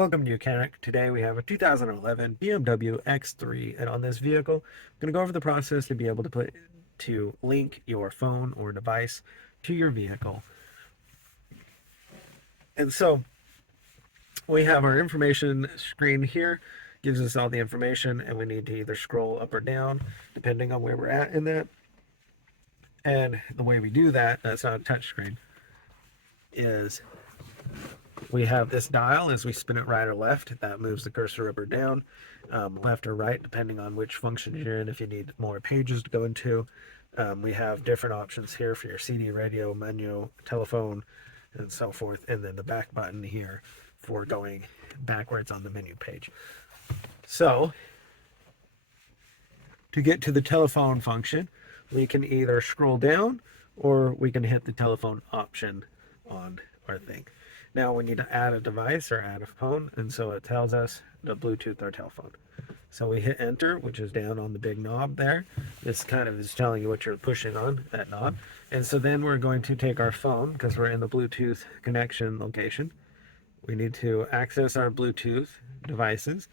Welcome to Mechanic. Today we have a 2011 BMW X3, and on this vehicle, I'm going to go over the process to be able to link your phone or device to your vehicle. And so we have our information screen here, gives us all the information, and we need to either scroll up or down depending on where we're at in that. And the way we do that, that's not a touch screen, is we have this dial. As we spin it right or left, that moves the cursor up or down, left or right, depending on which function you're in. If you need more pages to go into, we have different options here for your CD, radio, menu, telephone, and so forth. And then the back button here for going backwards on the menu page. So to get to the telephone function, we can either scroll down or we can hit the telephone option on our thing. Now we need to add a device or add a phone, and so it tells us to Bluetooth our telephone. So we hit enter, which is down on the big knob there. This kind of is telling you what you're pushing on, that knob. And so then we're going to take our phone, because we're in the Bluetooth connection location. We need to access our Bluetooth devices.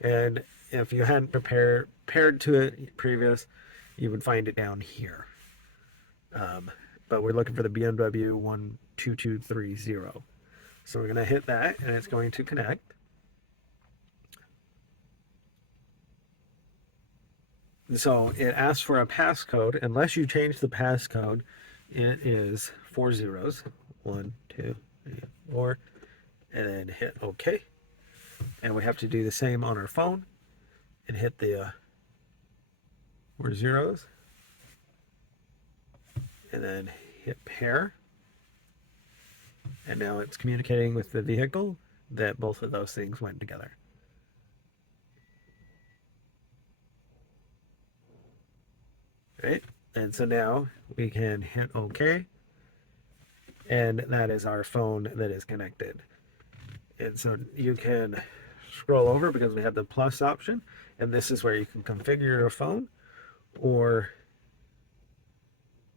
And if you hadn't paired to it previous, you would find it down here. But we're looking for the BMW 12230. So we're going to hit that, and it's going to connect. So it asks for a passcode. Unless you change the passcode, it is 4 zeros. 1, 2, 3, 4. And then hit OK. And we have to do the same on our phone and hit the 4 zeros. And then hit pair. And now it's communicating with the vehicle that both of those things went together. Right? And so now we can hit OK. And that is our phone that is connected. And so you can scroll over because we have the plus option. And this is where you can configure your phone. Or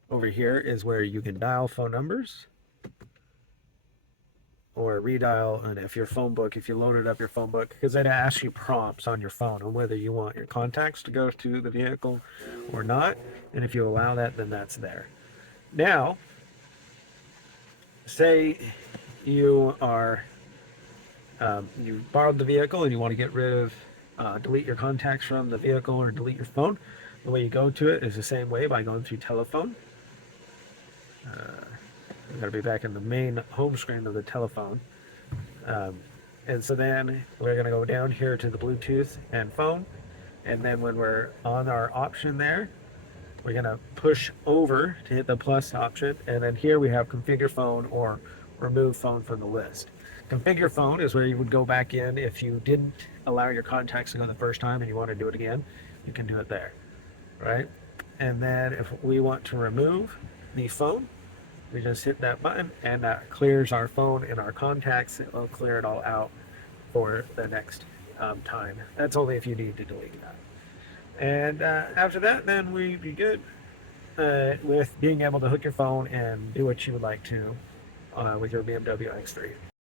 over here is where you can dial phone numbers. Or redial, and if your phone book, if you loaded up your phone book, because it asks you prompts on your phone on whether you want your contacts to go to the vehicle or not. And if you allow that, then that's there. Now, say you are, you borrowed the vehicle and you want to get rid of, delete your contacts from the vehicle or delete your phone. The way you go to it is the same way, by going through telephone. We're going to be back in the main home screen of the telephone. And so then we're going to go down here to the Bluetooth and phone. And then when we're on our option there, we're going to push over to hit the plus option. And then here we have configure phone or remove phone from the list. Configure phone is where you would go back in if you didn't allow your contacts to go the first time and you want to do it again. You can do it there, right? And then if we want to remove the phone, we just hit that button and that clears our phone and our contacts. It will clear it all out for the next time. That's only if you need to delete that. And after that, then we'd be good with being able to hook your phone and do what you would like to with your BMW X3.